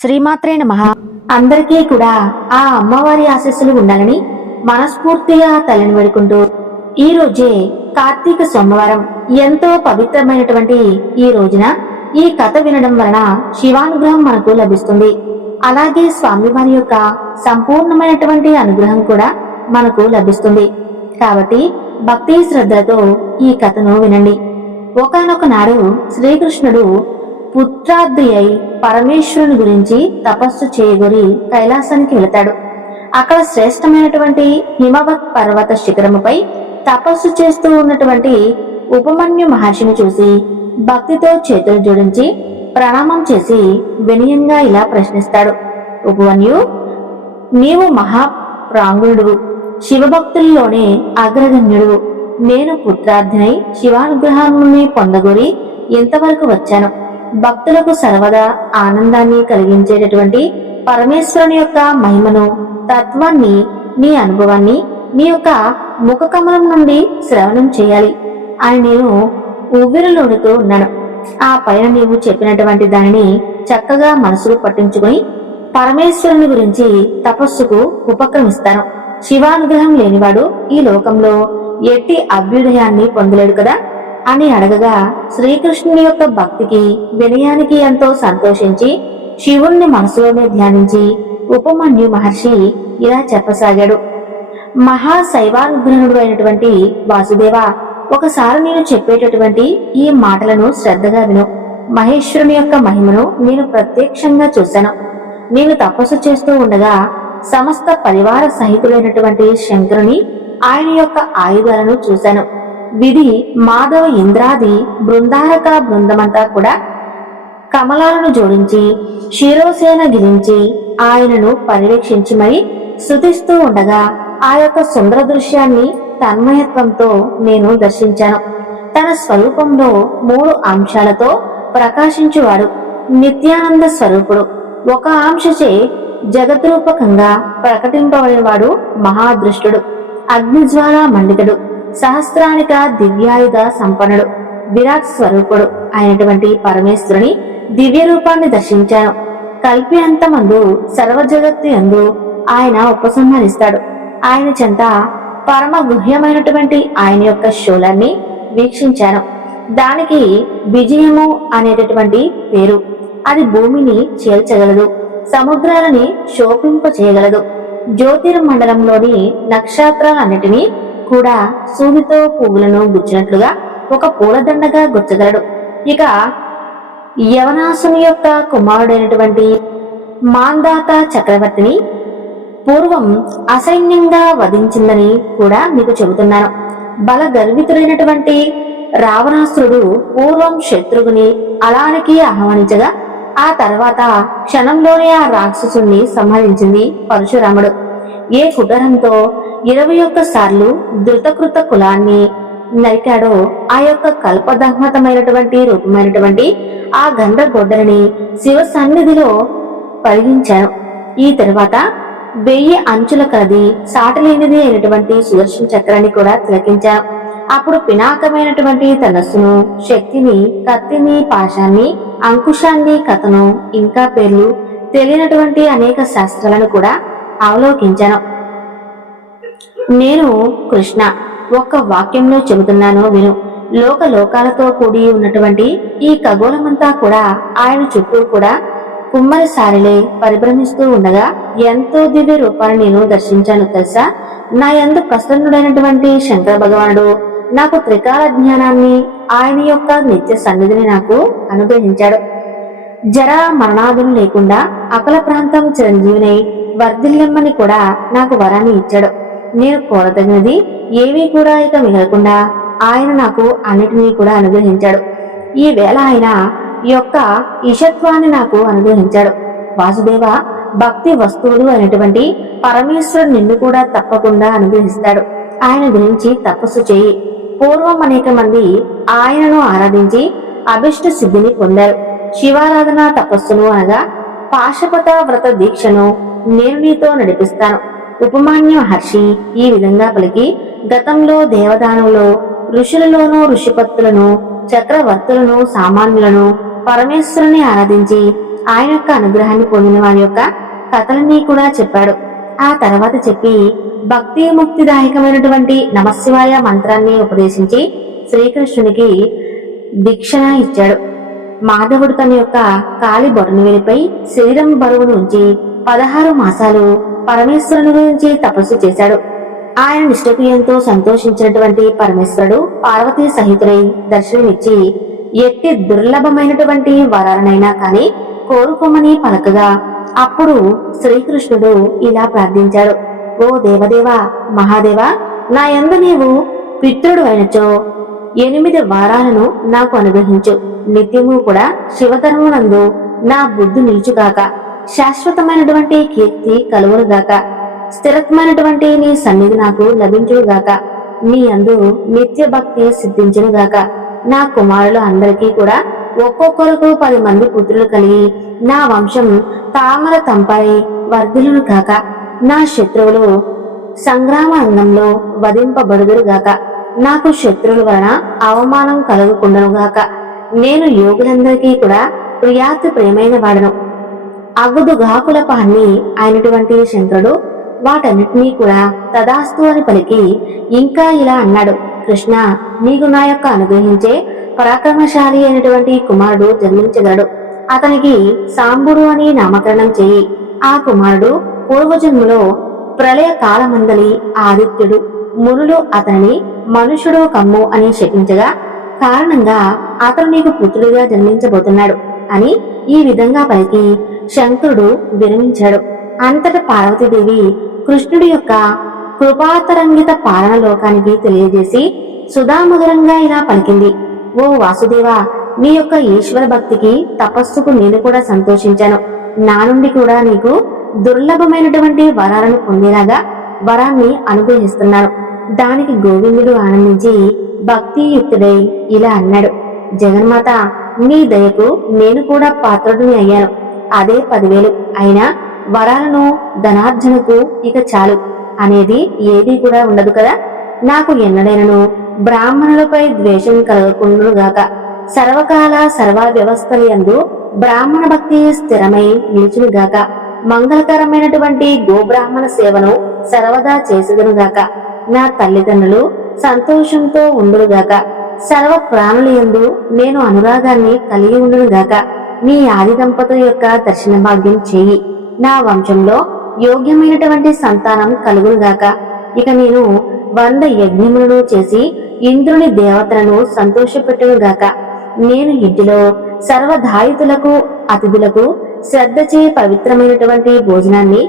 శ్రీమాత్రే నమః. అందరికీ కూడా ఆ అమ్మవారి ఆశీస్సులు ఉండాలని మనస్ఫూర్తిగా తల్లిని వేడుకుంటూ, ఈ రోజే కార్తీక సోమవారం ఎంతో పవిత్రమైనటువంటి ఈ రోజున ఈ కథ వినడం వలన శివానుగ్రహం మనకు లభిస్తుంది. అలాగే స్వామివారి యొక్క సంపూర్ణమైనటువంటి అనుగ్రహం కూడా మనకు లభిస్తుంది. కాబట్టి భక్తి శ్రద్ధతో ఈ కథను వినండి. ఒకానొక నాడు శ్రీకృష్ణుడు పుత్రార్థి అయి పరమేశ్వరుని గురించి తపస్సు చేయగోరి కైలాసానికి వెళతాడు. అక్కడ శ్రేష్టమైనటువంటి హిమవత్ పర్వత శిఖరముపై తపస్సు చేస్తూ ఉన్నటువంటి ఉపమన్యు మహర్షిని చూసి భక్తితో చేతులు జోడించి ప్రణామం చేసి వినయంగా ఇలా ప్రశ్నిస్తాడు. ఉపమన్యు, నీవు మహాప్రాంగుడు, శివభక్తుల్లోనే అగ్రగణ్యుడు. నేను పుత్రార్థినై శివానుగ్రహాన్ని పొందగోరి ఎంతవరకు వచ్చాను. భక్తులకు సర్వదా ఆనందాన్ని కలిగించేటటువంటి పరమేశ్వరుని యొక్క మహిమను, తత్వాన్ని, నీ అనుభవాన్ని నీ యొక్క ముఖ కమలం నుండి శ్రవణం చేయాలి అని నేను ఊపిరిలోడుతూ ఉన్నాను. ఆ పైన నీవు చెప్పినటువంటి దానిని చక్కగా మనసుకు పట్టించుకొని పరమేశ్వరుని గురించి తపస్సుకు ఉపక్రమిస్తాను. శివానుగ్రహం లేనివాడు ఈ లోకంలో ఎట్టి అభ్యుదయాన్ని పొందలేడు కదా అని అడగగా, శ్రీకృష్ణుని యొక్క భక్తికి, వినయానికి ఎంతో సంతోషించి శివుణ్ణి మనసులోనే ధ్యానించి ఉపమన్యు మహర్షి ఇలా చెప్పసాగాడు. మహాశైవానుగ్రహుడు అయినటువంటి వాసుదేవ, ఒకసారి నేను చెప్పేటటువంటి ఈ మాటలను శ్రద్ధగా విను. మహేశ్వరుని యొక్క మహిమను నేను ప్రత్యక్షంగా చూశాను. నేను తపస్సు చేస్తూ ఉండగా సమస్త పరివార సహితులైనటువంటి శంకరుని, ఆయన యొక్క ఆయుధాలను చూశాను. విధి, మాధవ, ఇంద్రాది బృందారక బృందమంతా కూడా కమలాలను జోడించి శిరోసేన గిరించి ఆయనను పర్యవేక్షించి మరి స్తుతిస్తూ ఉండగా ఆ యొక్క సుందర దృశ్యాన్ని తన్మయత్వంతో నేను దర్శించాను. తన స్వరూపంలో 3 అంశాలతో ప్రకాశించువాడు, నిత్యానంద స్వరూపుడు. ఒక అంశచే జగద్రూపకంగా ప్రకటింపబడేవాడు మహాదృష్టుడు, అగ్నిజ్వాల మండితుడు, సహస్రానిక దివ్యాయుధ సంపన్నుడు, విరాట్ స్వరూపుడు అయినటువంటి పరమేశ్వరుని దివ్య రూపాన్ని దర్శించాను. కల్పి అంతమందు సర్వజగత్తు యందు ఆయన ఉపసంహరిస్తాడు. ఆయన చెంత పరమ గుహ్యమైనటువంటి ఆయన యొక్క శూలాన్ని వీక్షించాను. దానికి విజయము అనేటటువంటి పేరు. అది భూమిని చేల్చగలదు, సముద్రాలని శోభింప చేయగలదు. జ్యోతిర్మండలంలోని నక్షత్రాలన్నిటినీ కూడా సూదితో పువ్వులను గుచ్చినట్లుగా ఒక పూలదండగా గుచ్చగలడు. ఇక యవనాసుని యొక్క కుమారుడైనటువంటి మాందాత చక్రవర్తిని పూర్వం అసైన్యంగా వధించిందని కూడా మీకు చెబుతున్నాను. బల గర్వితుడైనటువంటి రావణాసురుడు పూర్వం శత్రువుని అలానికి ఆహ్వానించగా ఆ తర్వాత క్షణంలోనే ఆ రాక్షసుని సంహరించింది పరశురాముడు. ఏ కుటరంతో 21 సార్లు ధృతకృత కులాన్ని నరికాడో ఆ యొక్క కల్పదహ్మతమైనటువంటి రూపమైనటువంటి ఆ గంధగొడ్డలని శివ సన్నిధిలో పరిగించాను. ఈ తర్వాత 1000 అంచుల కలది, సాటలేనిది అయినటువంటి సుదర్శన చక్రాన్ని కూడా తిలకించాను. అప్పుడు పినాకమైనటువంటి ధనస్సును, శక్తిని, కత్తిని, పాశాన్ని, అంకుశాన్ని, కథను, ఇంకా పేర్లు తెలియనటువంటి అనేక శాస్త్రాలను కూడా అవలోకించాను. నేను కృష్ణ ఒక్క వాక్యంలో చెబుతున్నాను విను. లోకాలతో కూడి ఉన్నటువంటి ఈ ఖగోళమంతా కూడా ఆయన చుట్టూ కూడా కుమ్మరిసారిలే పరిభ్రమిస్తూ ఉండగా ఎంతో దివ్య రూపాన్ని నేను దర్శించాను తెలుసా. నా యందు ప్రసన్నుడైనటువంటి శంకర భగవానుడు నాకు త్రికాల జ్ఞానాన్ని, ఆయన యొక్క నిత్య సన్నిధిని నాకు అనుగ్రహించాడు. జరా మరణాదులు లేకుండా అకల ప్రాంతం చిరంజీవినై వర్ధిల్లమ్మని కూడా నాకు వరాన్ని ఇచ్చాడు. నేను కోరదగినది ఏమీ కూడా ఇక మిగలకుండా ఆయన నాకు అన్నిటినీ కూడా అనుగ్రహించాడు. ఈ వేళ ఆయన యొక్క ఈశత్వాన్ని నాకు అనుగ్రహించాడు. వాసుదేవ, భక్తి వస్తువులు అయినటువంటి పరమేశ్వరుడు నిన్ను కూడా తప్పకుండా అనుగ్రహిస్తాడు. ఆయన గురించి తపస్సు చేయి. పూర్వం అనేక మంది ఆయనను ఆరాధించి అభిష్ట సిద్ధిని పొందారు. శివారాధన తపస్సును అనగా పాశుపత వ్రత దీక్షను నేను నీతో నడిపిస్తాను. ఉపమాన్య మహర్షి ఈ విధంగా పలికి గతంలో దేవదానంలో ఋషులలోనూ ఋషిపత్తులను, చక్రవర్తులను, సామాన్యులను పరమేశ్వరుని ఆరాధించి ఆయన యొక్క అనుగ్రహాన్ని పొందిన వారి యొక్క కథలన్నీ కూడా చెప్పాడు. ఆ తర్వాత చెప్పి భక్తి ముక్తిదాయకమైనటువంటి నమశివాయ మంత్రాన్ని ఉపదేశించి శ్రీకృష్ణునికి దీక్షణ ఇచ్చాడు. మాధవుడు తన యొక్క కాలి బొటనవేలిపై శరీరం బరువును ఉంచి 16 మాసాలు పరమేశ్వరుని గురించి తపస్సు చేశాడు. ఆయన నిష్ఠకు ఎంతో సంతోషించినటువంటి పరమేశ్వరుడు పార్వతీ సహితుడై దర్శనమిచ్చి ఎట్టి దుర్లభమైనటువంటి వరాలనైనా కాని కోరుకోమని పలకగా అప్పుడు శ్రీకృష్ణుడు ఇలా ప్రార్థించాడు. ఓ దేవదేవ మహాదేవ, నా యందు నీవు పితృడు అయినచో 8 వారాలను నాకు అనుగ్రహించు. నిత్యము కూడా శివధర్మనందు నా బుద్ధి నిలుచుగాక. శాశ్వతమైనటువంటి కీర్తి కలుగునుగాక. స్థిరత్వమైనటువంటి నీ సన్నిధి నాకు లభించుగాక. నీ అందు నిత్య భక్తి సిద్ధించునుగాక. నా కుమారులు అందరికీ కూడా ఒక్కొక్కరికి 10 మంది పుత్రులు కలిగి నా వంశం తామర తంపై వర్ధిల్లును గాక. నా శత్రువులు సంగ్రామ రంగంలో వధింపబడుదురుగాక. నాకు శత్రువుల వలన అవమానం కలుగుకుండనుగాక. నేను యోగులందరికీ కూడా ప్రియాతి ప్రేమైన వాడను. అగుదుగాకుల పాన్ని అయినటువంటి శంకరుడు వాటన్నిటినీ కూడా తదాస్తు అని పలికి ఇంకా ఇలా అన్నాడు. కృష్ణ, నీకు నా యొక్క అనుగ్రహించే పరాక్రమశాలి అయినటువంటి కుమారుడు జన్మించగలడు. అతనికి సాంబుడు అని నామకరణం చేయి. ఆ కుమారుడు పూర్వజన్మలో ప్రళయ కాలమందలి ఆదిత్యుడు. మునులు అతనిని మనుషుడు కమ్ము అని శపించగా కారణంగా అతను నీకు పుత్రుడిగా జన్మించబోతున్నాడు అని ఈ విధంగా పలికి శంకరుడు విరమించాడు. అంతట పార్వతీదేవి కృష్ణుడి యొక్క కృపాతరంగిత పాలన లోకానికి తెలియజేసి సుధామధురంగా ఇలా పలికింది. ఓ వాసుదేవ, నీ యొక్క ఈశ్వర భక్తికి తపస్సుకు నేను కూడా సంతోషించాను. నా నుండి కూడా నీకు దుర్లభమైనటువంటి వరాలను పొందేలాగా వరాన్ని అనుగ్రహిస్తున్నాను. దానికి గోవిందుడు ఆనందించి భక్తియుక్తుడై ఇలా అన్నాడు. జగన్మాత, నీ దయకు నేను కూడా పాత్రుడిని అయ్యాను. అదే 10,000 అయినా వరాలను ధనార్జనకు ఇక చాలు అనేది ఏదీ కూడా ఉండదు కదా. నాకు ఎన్నడైనను బ్రాహ్మణులపై ద్వేషం కలగకుండుగాక. సర్వకాల సర్వ వ్యవస్థల యందు బ్రాహ్మణ భక్తి స్థిరమై నిలుచునుగాక. మంగళకరమైనటువంటి గోబ్రాహ్మణ సేవను సర్వదా చేసేదనుగాక. నా తల్లిదండ్రులు సంతోషంతో ఉండుగాక. సర్వ ప్రాణుల యందు నేను అనురాగాన్ని కలిగి ఉండునుగాక. నీ ఆది దంపతుల యొక్క దర్శన భాగ్యం చేయి. నా వంశంలో యోగ్యమైనటువంటి సంతానం కలుగునుగాక. ఇక నేను 100 యజ్ఞములను చేసి ఇంద్రుని దేవతలను సంతోషపెట్టునుగాక. నేను ఇంటిలో సర్వధాయితులకు అతిథులకు శ్రద్ధచే పవిత్రమైనటువంటి భోజనాన్ని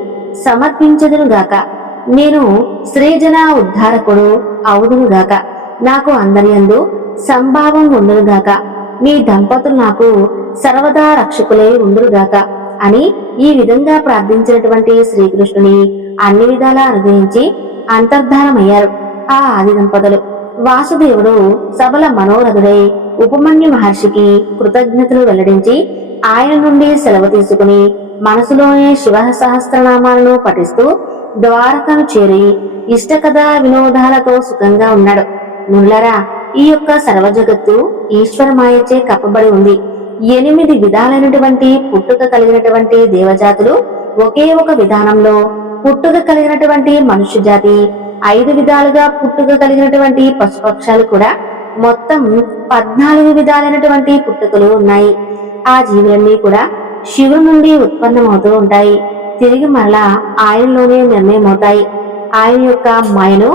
సమర్పించదునుగాక. నేను స్త్రీజన ఉద్ధారకుడు అవుదునుగాక. నాకు అందరియందు సంభావం ఉండునుగాక. మీ దంపతులు నాకు సర్వదా రక్షకులే ఉండునుగాక అని ఈ విధంగా ప్రార్థించినటువంటి శ్రీకృష్ణుని అన్ని విధాలా అనుగ్రహించి అంతర్ధానమయ్యారు ఆ ఆది దంపతులు. వాసుదేవుడు సబల మనోరథుడై ఉపమన్యు మహర్షికి కృతజ్ఞతలు వెల్లడించి ఆయన నుండి సెలవు తీసుకుని మనసులోనే శివ సహస్రనామాలను పఠిస్తూ ద్వారకను చేరి ఇష్టకథా వినోదాలతో సుఖంగా ఉన్నాడు. మునులరా, ఈ యొక్క సర్వ జగత్తు ఈశ్వరమాయచే కప్పబడి ఉంది. 8 విధాలైనటువంటి పుట్టుక కలిగినటువంటి దేవజాతులు ఒకే ఒక విధానంలో పుట్టుక కలిగినటువంటి మనుష్య జాతి, 5 విధాలుగా పుట్టుక కలిగినటువంటి పశుపక్షాలు కూడా మొత్తం 14 విధాలైనటువంటి పుట్టుకలు ఉన్నాయి. ఆ జీవులన్నీ కూడా శివుడి నుండి ఉత్పన్నమవుతూ ఉంటాయి. తిరిగి మరలా ఆయనలోనే నిర్ణయమవుతాయి. ఆయన యొక్క మాయను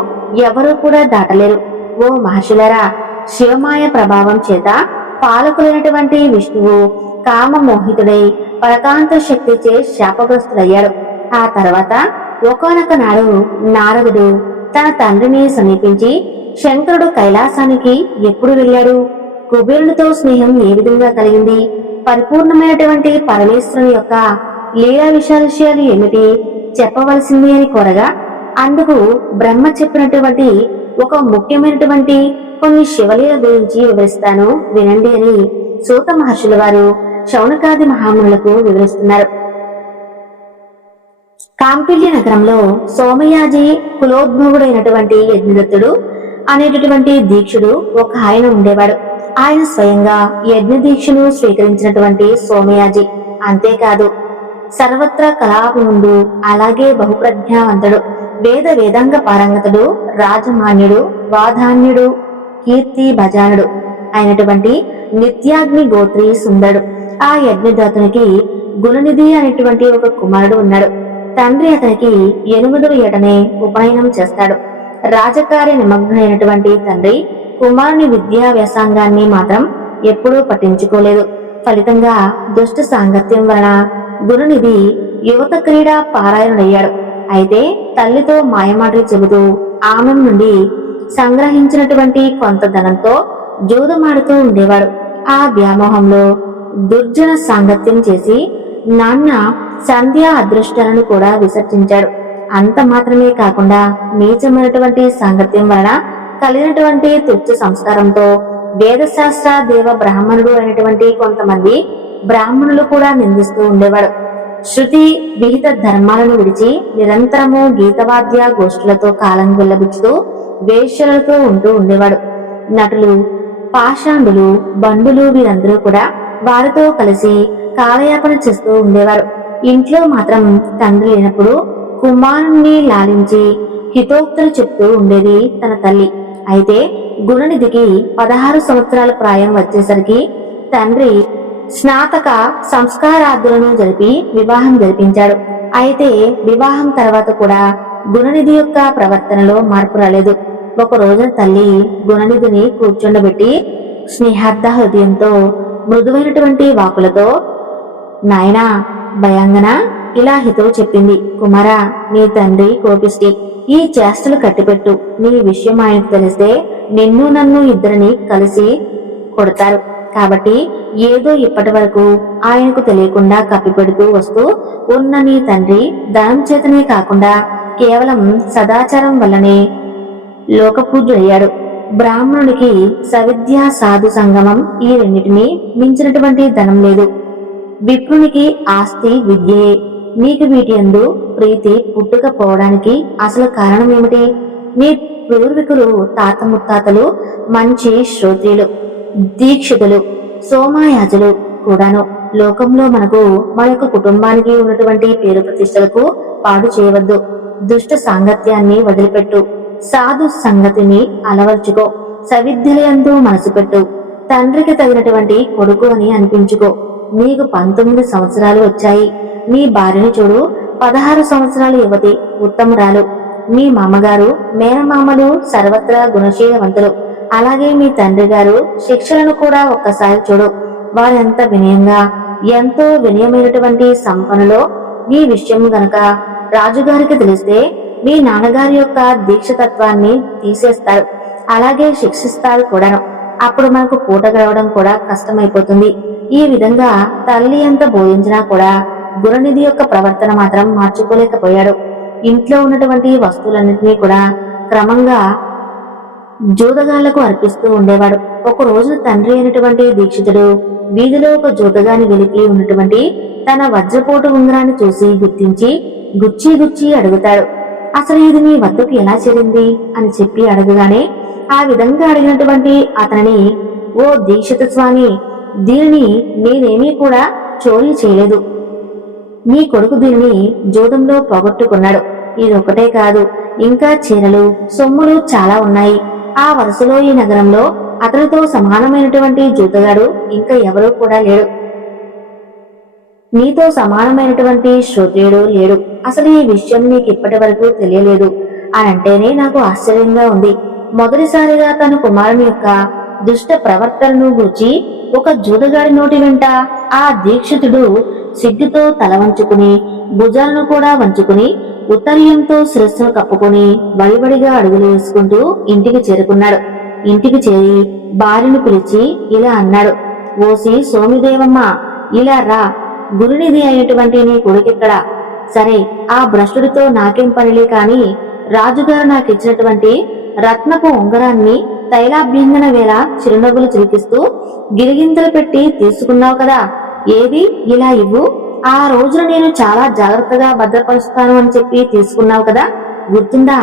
ఎవరూ కూడా దాటలేరు. ఓ మహర్షులరా, శివమాయ ప్రభావం చేత పాలకులైనటువంటి విష్ణువు కామమోహితుడై పరకాంత శక్తిచే శాపగ్రస్తుడయ్యాడు. ఆ తర్వాత ఒకానొక నాడు నారదుడు తన తండ్రిని సమీపించి, శంకరుడు కైలాసానికి ఎప్పుడు వెళ్ళాడు? కుబేరునితో స్నేహం ఏ విధంగా కలిగింది? పరిపూర్ణమైనటువంటి పరమేశ్వరుని యొక్క లీలా విషయాలు ఏమిటి చెప్పవలసింది అని కోరగా, అందుకు బ్రహ్మ చెప్పినటువంటి ఒక ముఖ్యమైనటువంటి కొన్ని శివలీల గురించి వివరిస్తాను వినండి అని సూత మహర్షుల వారు శౌనకాది మహామునులకు వివరిస్తున్నారు. కాంపిల్య నగరంలో సోమయాజి కులోద్భవుడైనటువంటి యజ్ఞదత్తుడు అనేటటువంటి దీక్షుడు ఒక ఆయన ఉండేవాడు. ఆయన స్వయంగా యజ్ఞ దీక్షను స్వీకరించినటువంటి సోమయాజి అంతేకాదు సర్వత్రా కళాభిముండు, అలాగే బహుప్రజ్ఞావంతుడు, వేదాంగ పారంగతుడు, రాజమాన్యుడు, వాధాన్యుడు, కీర్తి భజానుడు అయినటువంటి నిత్యాగ్ని గోత్రి సుందరుడు. ఆ యజ్ఞదాతునికి గుణనిధి అనేటువంటి ఒక కుమారుడు ఉన్నాడు. తండ్రి అతనికి 8వ ఏటనే ఉపనయనం చేస్తాడు. రాజకార్య నిమగ్నమైనటువంటి తండ్రి కుమారుని విద్యా వ్యాసంగాన్ని మాత్రం ఎప్పుడూ పట్టించుకోలేదు. ఫలితంగా దుష్ట సాంగత్యం వలన గురునిధి యువత క్రీడా పారాయణుడయ్యాడు. అయితే తల్లితో మాయమాటలు చెబుతూ ఆమె నుండి సంగ్రహించినటువంటి కొంత ధనంతో జూదమాడుతూ ఉండేవాడు. ఆ వ్యామోహంలో దుర్జన సాంగత్యం చేసి నాన్న సంధ్యా అదృష్టాలను కూడా విసర్జించాడు. అంత మాత్రమే కాకుండా నీచమైనటువంటి సాంగత్యం వలన కలిగినటువంటి తుచ్చ సంస్కారంతో వేదశాస్త్ర దేవ బ్రాహ్మణుడు అయినటువంటి కొంతమంది బ్రాహ్మణులు కూడా నిందిస్తూ ఉండేవాడు. శృతి విహిత ధర్మాలను విడిచి నిరంతరము గీతవాద్య గోష్ఠులతో కాలం వెల్లబుచ్చుతూ వేశ్యలతో ఉంటూ ఉండేవాడు. నటులు, పాషాండులు, బండులు వీరందరూ కూడా వారితో కలిసి కాలయాపన చేస్తూ ఉండేవారు. ఇంట్లో మాత్రం తండ్రి లేనప్పుడు కుమారుణ్ణి లాలించి హితోక్తులు చెప్తూ ఉండేది తన తల్లి. అయితే గుణనిధికి 16 సంవత్సరాల ప్రాయం వచ్చేసరికి తండ్రి స్నాతక సంస్కారార్థులను జరిపి వివాహం జరిపించాడు. అయితే వివాహం తర్వాత కూడా గుణనిధి యొక్క ప్రవర్తనలో మార్పు రాలేదు. ఒక రోజున తల్లి గుణనిధిని కూర్చుండబెట్టి స్నేహార్థ హృదయంతో మృదువైనటువంటి వాకులతో, నాయనా భయాంగన ఇలా హితవు చెప్పింది. కుమారా, నీ తండ్రి కోపిష్టి, ఈ చేష్టలు కట్టిపెట్టు. నీ విషయం ఆయనకు తెలిస్తే నిన్ను నన్ను ఇద్దరిని కలిసి కొడతారు. కాబట్టి ఏదో ఇప్పటి వరకు ఆయనకు తెలియకుండా కప్పిపెడుతూ వస్తూ ఉన్న నీ తండ్రి ధనం చేతనే కాకుండా కేవలం సదాచారం వల్లనే లోకపూజ్యుడయ్యాడు. బ్రాహ్మణుడికి సవిద్య సాధు సంగమం ఈ రెండింటినీ మించినటువంటి ధనం లేదు. విప్రునికి ఆస్తి విద్యే. నీకు వీటి యందు ప్రీతి పుట్టుకపోవడానికి అసలు కారణం ఏమిటి? నీ పూర్వీకులు తాత ముత్తాతలు మంచి శ్రోత్రియులు, దీక్షితులు, సోమాయాజులు కూడాను. లోకంలో మన యొక్క కుటుంబానికి ఉన్నటువంటి పేరు ప్రతిష్టలకు పాడు చేయవద్దు. దుష్ట సాంగత్యాన్ని వదిలిపెట్టు. సాధు సంగతిని అలవర్చుకో. సవిద్యలయందు మనసు పెట్టు. తండ్రికి తగినటువంటి కొడుకు అని అనిపించుకో. నీకు 19 సంవత్సరాలు వచ్చాయి. నీ భార్యని చూడు, 16 సంవత్సరాల యువతి, ఉత్తమురాలు. మీ మామగారు మేనమామలు సర్వత్రా గుణశీలవంతులు. అలాగే మీ తండ్రి గారు శిక్షలను కూడా ఒక్కసారి చూడు. వారెంత వినయంగా, ఎంతో వినయమైనటువంటి సంపన్నులో. ఈ విషయం గనక రాజుగారికి తెలిస్తే మీ నాన్నగారి యొక్క దీక్షతత్వాన్ని తీసేస్తారు, అలాగే శిక్షిస్తారు కూడాను. అప్పుడు మనకు పూట గడవడం కూడా కష్టమైపోతుంది. ఈ విధంగా తల్లి ఎంత బోధించినా కూడా గుణనిధి యొక్క ప్రవర్తన మాత్రం మార్చుకోలేకపోయాడు. ఇంట్లో ఉన్నటువంటి వస్తువులన్నింటినీ కూడా క్రమంగా జూదగాళ్లకు అర్పిస్తూ ఉండేవాడు. ఒక రోజు తండ్రి అయినటువంటి దీక్షితుడు వీధిలో ఒక జూదగాని వెలికి ఉన్నటువంటి తన వజ్రపోటు ఉంగరాన్ని చూసి గుర్తించి గుచ్చి అడుగుతాడు. అసలు ఇది మీ వద్దకు ఎలా చేరింది అని చెప్పి అడగగానే ఆ విధంగా అడిగినటువంటి అతనిని, ఓ దీక్షిత స్వామి, దీనిని నేనేమీ కూడా చోరీ చేయలేదు. నీ కొడుకు దీనిని జూదంలో పోగొట్టుకున్నాడు. ఇదొకటే కాదు, ఇంకా చీరలు, సొమ్ములు చాలా ఉన్నాయి. ఆ వరుసలో ఈ నగరంలో అతనితో సమానమైనటువంటి జూతగాడు ఇంకా ఎవరూ కూడా లేడు. నీతో సమానమైనటువంటి శ్రోత్రియుడు లేడు. అసలు ఈ విషయం నీకు ఇప్పటి వరకు తెలియలేదు అని అంటేనే నాకు ఆశ్చర్యంగా ఉంది. మొదటిసారిగా తన కుమారుని యొక్క దుష్ట ప్రవర్తనను గూర్చి ఒక జూదగాడి నోటి వెంట ఆ దీక్షితుడు సిగ్గుతో తల వంచుకుని, భుజాలను కూడా వంచుకుని, ఉత్తరీయంతో శిరస్సును కప్పుకుని వడివడిగా అడుగులు వేసుకుంటూ ఇంటికి చేరుకున్నాడు. ఇంటికి చేరి భార్యను పిలిచి ఇలా అన్నాడు, ఓసి సోమిదేవమ్మ, ఇలా రా. గురునిధి అయినటువంటి నీ కొడుకెక్కడా? సరే, ఆ భ్రష్టుడితో నాకేం పనిలే కాని రాజుగారు నాకిచ్చినటువంటి రత్నపు ఉంగరాన్ని తైలాభ్యంగన వేళ చిరునవ్వులు చిలికిస్తూ గిరిగింతలు పెట్టి తీసుకున్నావు కదా, ఏది ఇలా ఇవ్వు. ఆ రోజున నేను చాలా జాగ్రత్తగా భద్రపరుస్తాను అని చెప్పి తీసుకున్నావు కదా, గుర్తుందా?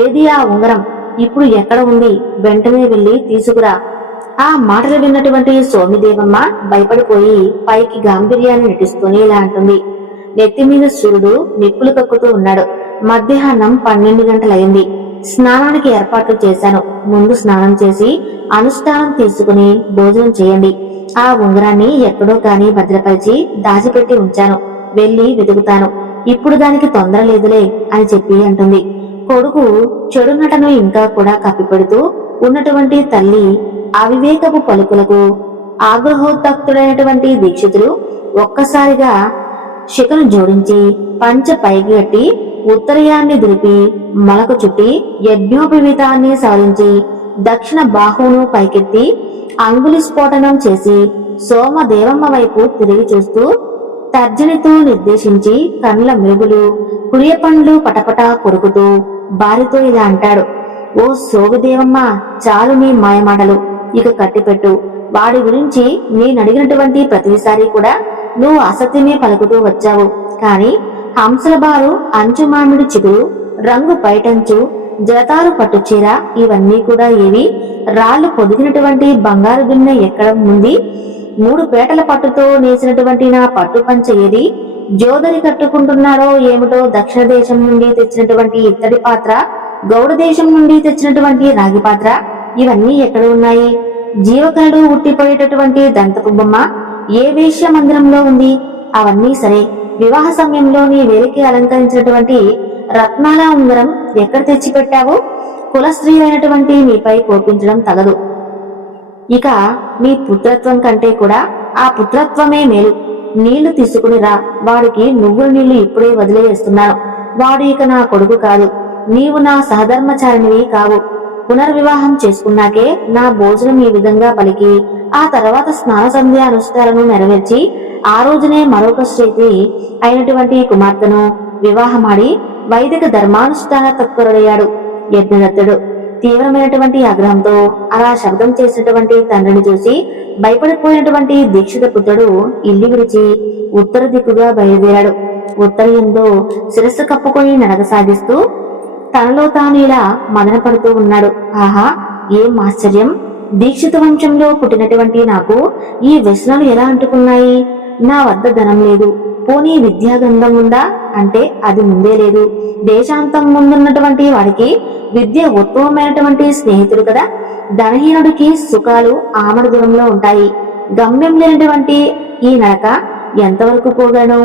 ఏది ఆ ఉంగరం? ఇప్పుడు ఎక్కడ ఉంది? వెంటనే వెళ్ళి తీసుకురా. ఆ మాటలు విన్నటువంటి సోమిదేవమ్మ భయపడిపోయి పైకి గాంభీర్యాన్ని నటిస్తూనే ఇలా అంటుంది. నెత్తి మీద సూర్యుడు నిప్పులు కక్కుతూ ఉన్నాడు. మధ్యాహ్నం 12 గంటలయింది. స్నానానికి ఏర్పాట్లు చేశాను. ముందు స్నానం చేసి అనుష్ఠానం తీసుకుని భోజనం చేయండి. ఆ ఉంగరాన్ని ఎక్కడో కాని భద్రపరిచి దాచిపెట్టి ఉంచాను. వెళ్లి వెతుకుతాను. ఇప్పుడు దానికి తొందర లేదులే అని చెప్పి అంటుంది. కొడుకు చెడు నటను ఇంకా కూడా కప్పిపెడుతూ ఉన్నటువంటి తల్లి అవివేకపు పలుకులకు ఆగ్రహోత్తక్తుడైనటువంటి దీక్షితుడు ఒక్కసారిగా శిఖను జోడించి పంచ పైకి కట్టి ఉత్తరయాన్ని దులిపి మొలకు చుట్టి యజ్ఞోపవీతాన్ని సవరించి దక్షిణ బాహువును పైకెత్తి అంగులి స్ఫోటనం చేసి సోమదేవమ్మ వైపు తిరిగి చూస్తూ తర్జనితో నిర్దేశించి కండ్ల మెరుగులు కుడియ పండ్లు పటపటా కొరుకుతూ భార్యతో ఇలా అంటాడు. ఓ సోమదేవమ్మ, చాలు నీ మాయమాటలు, ఇక కట్టిపెట్టు. వాడి గురించి నేనడిగినటువంటి ప్రతిసారి కూడా నువ్వు అసత్యమే పలుకుతూ వచ్చావు. కాని హంసల బారు, అంచు మామిడి చిగురు, రంగు పైటంచు, జలతారు పట్టుచీర ఇవన్నీ కూడా ఏవి? రాళ్లు పొదిగినటువంటి బంగారు గిన్నె ఎక్కడ ఉంది? 3 పేటల పట్టుతో నేసినటువంటి నా పట్టు పంచ ఏది? జోదరి కట్టుకుంటున్నాడో ఏమిటో దక్షిణ దేశం నుండి తెచ్చినటువంటి ఇత్తడి పాత్ర, గౌడ దేశం నుండి తెచ్చినటువంటి రాగి పాత్ర ఇవన్నీ ఎక్కడ ఉన్నాయి? జీవకళలు ఉట్టిపోయేటటువంటి దంతపు బొమ్మ ఏ వేశ్య మందిరంలో ఉంది? అవన్నీ సరే, వివాహ సమయంలో నీ వేలికి అలంకరించినటువంటి రత్నాల ఉంగరం ఎక్కడ తెచ్చిపెట్టావు? కులస్త్రీ అయినటువంటి నీపై కోపించడం తగదు. ఇక మీ పుత్రత్వం కంటే కూడా ఆ పుత్రత్వమే మేలు. నీళ్లు తీసుకుని రా. వాడికి నువ్వుల నీళ్లు ఇప్పుడే వదిలేస్తున్నాను. వాడు ఇక నా కొడుకు కాదు. నీవు నా సహధర్మచారినివి కావు. పునర్వివాహం చేసుకున్నాకే నా భోజనం ఈ విధంగా పలికి ఆ తర్వాత స్నాన సంధ్య అనుష్ఠాలను నెరవేర్చి ఆ రోజునే మరొక స్త్రీ అయినటువంటి కుమార్తెను వివాహమాడి వైదిక ధర్మానుష్ఠాన తత్పరుడయ్యాడు యజ్ఞదత్తుడు. తీవ్రమైనటువంటి ఆగ్రహంతో అలా శబ్దం చేసినటువంటి తండ్రిని చూసి భయపడిపోయినటువంటి దీక్షిత పుత్రుడు ఇల్లు విడిచి ఉత్తర దిక్కుగా బయలుదేరాడు. ఉత్తరయంలో శిరస్సు కప్పుకొని నడక సాగిస్తూ తనలో తాను ఇలా మదనపడుతూ ఉన్నాడు. ఆహా, ఏం ఆశ్చర్యం! దీక్షిత వంశంలో పుట్టినటువంటి నాకు ఈ వ్యసనాలు ఎలా అంటుకున్నాయి? నా వద్ద ధనం లేదు, పోనీ విద్యాగంధం ఉందా అంటే అది ముందే లేదు. దేశాంతం ముందున్నటువంటి వాడికి విద్య ఉత్తమమైనటువంటి స్నేహితుడు కదా. ధనహీనుడికి సుఖాలు ఆమడ దూరంలో ఉంటాయి. గమ్యం లేనటువంటి ఈ నడక ఎంతవరకు పోగాను?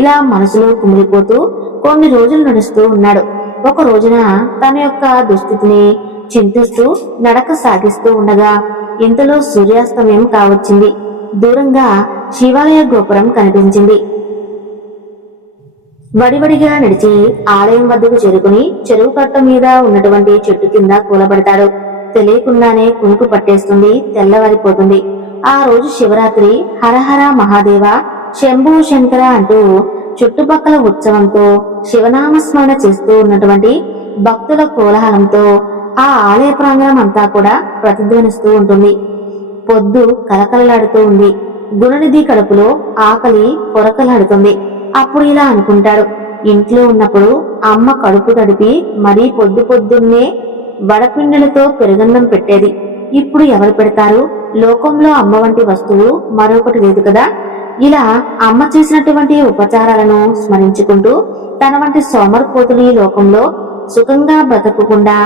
ఇలా మనసులో కుమిలిపోతూ కొన్ని రోజులు నడుస్తూ ఉన్నాడు. ఒక రోజున తన యొక్క దుస్థితిని చింతిస్తూ నడక సాగిస్తూ ఉండగా ఇంతలో సూర్యాస్తమయం కావచ్చింది. దూరంగా శివాలయ గోపురం కనిపించింది. వడివడిగా నడిచి ఆలయం వద్దకు చేరుకుని చెరువు కట్ట మీద ఉన్నటువంటి చెట్టు కింద కూలబడతాడు. తెలియకుండానే కునుకు పట్టేస్తుంది. తెల్లవారిపోతుంది. ఆ రోజు శివరాత్రి. హరహర మహాదేవ, శంభు శంకర అంటూ చుట్టుపక్కల ఉత్సవంతో శివనామస్మరణ చేస్తూ ఉన్నటువంటి భక్తుల కోలాహలంతో ఆ ఆలయ ప్రాంగణం అంతా కూడా ప్రతిధ్వనిస్తూ ఉంటుంది. పొద్దు కలకలలాడుతూ ఉంది. గుణనిధి కడుపులో ఆకలి కొరకలాడుతుంది. అప్పుడు ఇలా అనుకుంటాడు. ఇంట్లో ఉన్నప్పుడు అమ్మ కడుపు తడిపి మరీ పొద్దున్నే వడపిండిలతో పెరుగన్నం పెట్టేది. ఇప్పుడు ఎవరు పెడతారు? లోకంలో అమ్మ వంటి వస్తువు మరొకటి లేదు కదా. ఇలా అమ్మ చేసినటువంటి ఉపచారాలను స్మరించుకుంటూ తన వంటి సోమరిపోతులు ఈ లోకంలో సుఖంగా బ్రతకకుండా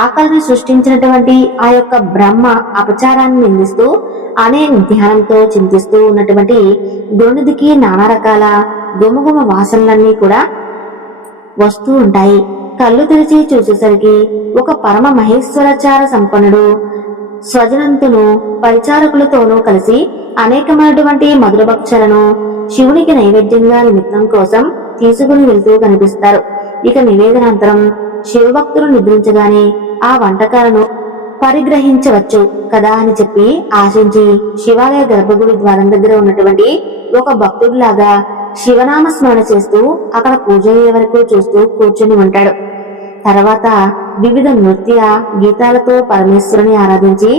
ఆకలిని సృష్టించినటువంటి ఆ యొక్క బ్రహ్మ అపచారాన్ని నిందిస్తూ అనే ధ్యానంతో చింతిస్తూ ఉన్నటువంటి గురునిధికి నానా రకాల గుమగుమ వాసనలన్నీ కూడా వస్తూ ఉంటాయి. కళ్ళు తెరిచి చూసేసరికి ఒక పరమ మహేశ్వరాచార సంపన్నుడు స్వజనంతును పరిచారకులతోనూ కలిసి అనేకమైనటువంటి మధుర భక్షలను శివునికి నైవేద్యంగా నిమిత్తం కోసం తీసుకుని వెళ్తూ కనిపిస్తారు. ఇక నివేదనాంతరం శివభక్తులు నిద్రించగానే ఆ వంటకాలను పరిగ్రహించవచ్చు కదా అని చెప్పి ఆశించి శివాలయ గర్భగుడి ద్వారం దగ్గర ఉన్నటువంటి ఒక భక్తుడిలాగా శివనామ స్మరణ చేస్తూ అక్కడ పూజ అయ్యే వరకు చూస్తూ కూర్చుని ఉంటాడు. తర్వాత వివిధ నృత్య గీతాలతో పరమేశ్వరుని ఆరాధించి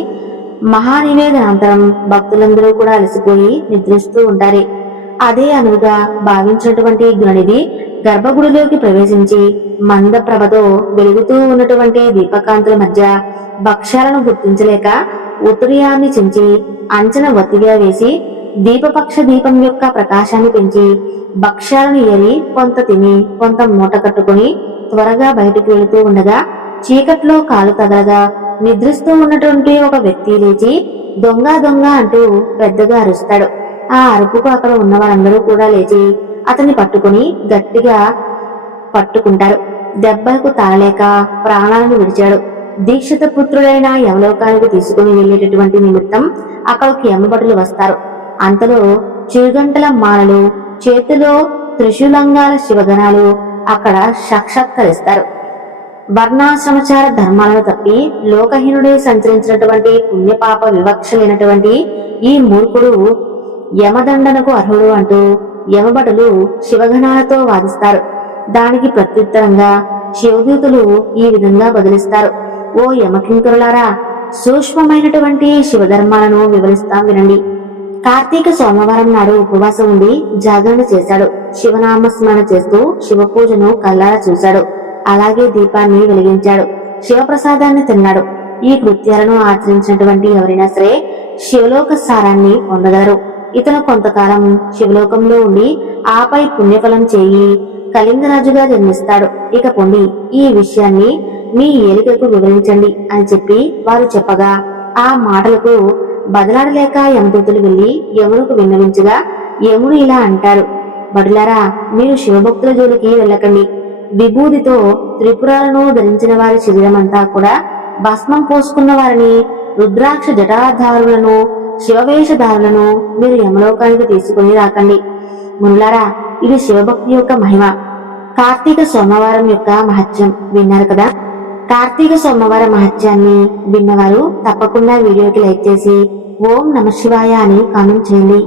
మహానివేదనాంతరం భక్తులందరూ కూడా అలసిపోయి నిద్రిస్తూ ఉంటారు. అదే అనువుగా భావించినటువంటి గుణనిధి గర్భగుడిలోకి ప్రవేశించి మంద ప్రభతో వెలుగుతూ ఉన్నటువంటి దీపకాంతుల మధ్య భక్ష్యాలను గుర్తించలేక ఉత్తరీయాన్ని చించి అంచన ఒత్తిగా వేసి దీపపక్ష దీపం యొక్క ప్రకాశాన్ని పెంచి భక్ష్యాలను ఏరి కొంత తిని కొంత మూట కట్టుకుని త్వరగా బయటికి వెళుతూ ఉండగా చీకట్లో కాలు తగలగా నిద్రిస్తూ ఉన్నటువంటి ఒక వ్యక్తి లేచి దొంగ దొంగ అంటూ పెద్దగా అరుస్తాడు. ఆ అరుపుకు అక్కడ ఉన్న వారందరూ కూడా లేచి అతన్ని పట్టుకుని గట్టిగా పట్టుకుంటారు. దెబ్బలకు తాళలేక ప్రాణాలను విడిచాడు. దీక్షిత పుత్రుడైన యమలోకానికి తీసుకుని వెళ్లేటటువంటి నిమిత్తం అక్కడికి యమభటులు వస్తారు. అంతలో చిరుగంటల మాలలు, చేతిలో త్రిశూలంగాల శివగణాలు అక్కడ సాక్షాత్కరిస్తారు. వర్ణాశ్రమచార ధర్మాలను తప్పి లోకహీనుడే సంచరించినటువంటి పుణ్యపాప వివక్ష లేనటువంటి ఈ మూర్ఖుడు యమదండనకు అర్హుడు అంటూ యమభటులు శివగణాలతో వాదిస్తారు. దానికి ప్రత్యుత్తరంగా శివదూతులు ఈ విధంగా బదిలిస్తారు. ఓ యమకింకరులారా, సూక్ష్మమైనటువంటి శివధర్మాలను వివరిస్తాం వినండి. కార్తీక సోమవారం నాడు ఉపవాసం ఉండి జాగరణ చేశాడు. శివనామ స్మరణ చేస్తూ శివ పూజను కల్లారా చూశాడు. అలాగే దీపాన్ని వెలిగించాడు. శివప్రసాదాన్ని తిన్నాడు. ఈ కృత్యాలను ఆచరించినటువంటి ఎవరైనా సరే శివలోక సారాన్ని పొందగలరు. ఇతను కొంతకాలం శివలోకంలో ఉండి ఆపై పుణ్యఫలం చేయి కళింగరాజుగా జన్మిస్తాడు. ఇక పొండి ఈ విషయాన్ని మీ ఏలికకు వివరించండి అని చెప్పి వారు చెప్పగా ఆ మాటలకు బదలాడలేక యమదూతులు వెళ్లి యమునకు విన్నవించగా యముడు ఇలా అంటారు: బడులారా, మీరు శివభక్తుల జోలికి వెళ్ళకండి. విభూతితో త్రిపురాలను ధరించిన వారి శరీరమంతా కూడా భస్మం పోసుకున్న వారిని, రుద్రాక్ష జటాధారులను, శివవేషధారులను మీరు యమలోకానికి తీసుకుని రాకండి. మునులారా, ఇది శివభక్తి యొక్క మహిమ. కార్తీక సోమవారం యొక్క మహత్యం విన్నారు కదా. కార్తీక సోమవారం మహత్యాన్ని విన్నవారు తప్పకుండా వీడియోకి లైక్ చేసి ఓం నమ శివాయ అని కామెంట్ చేయండి.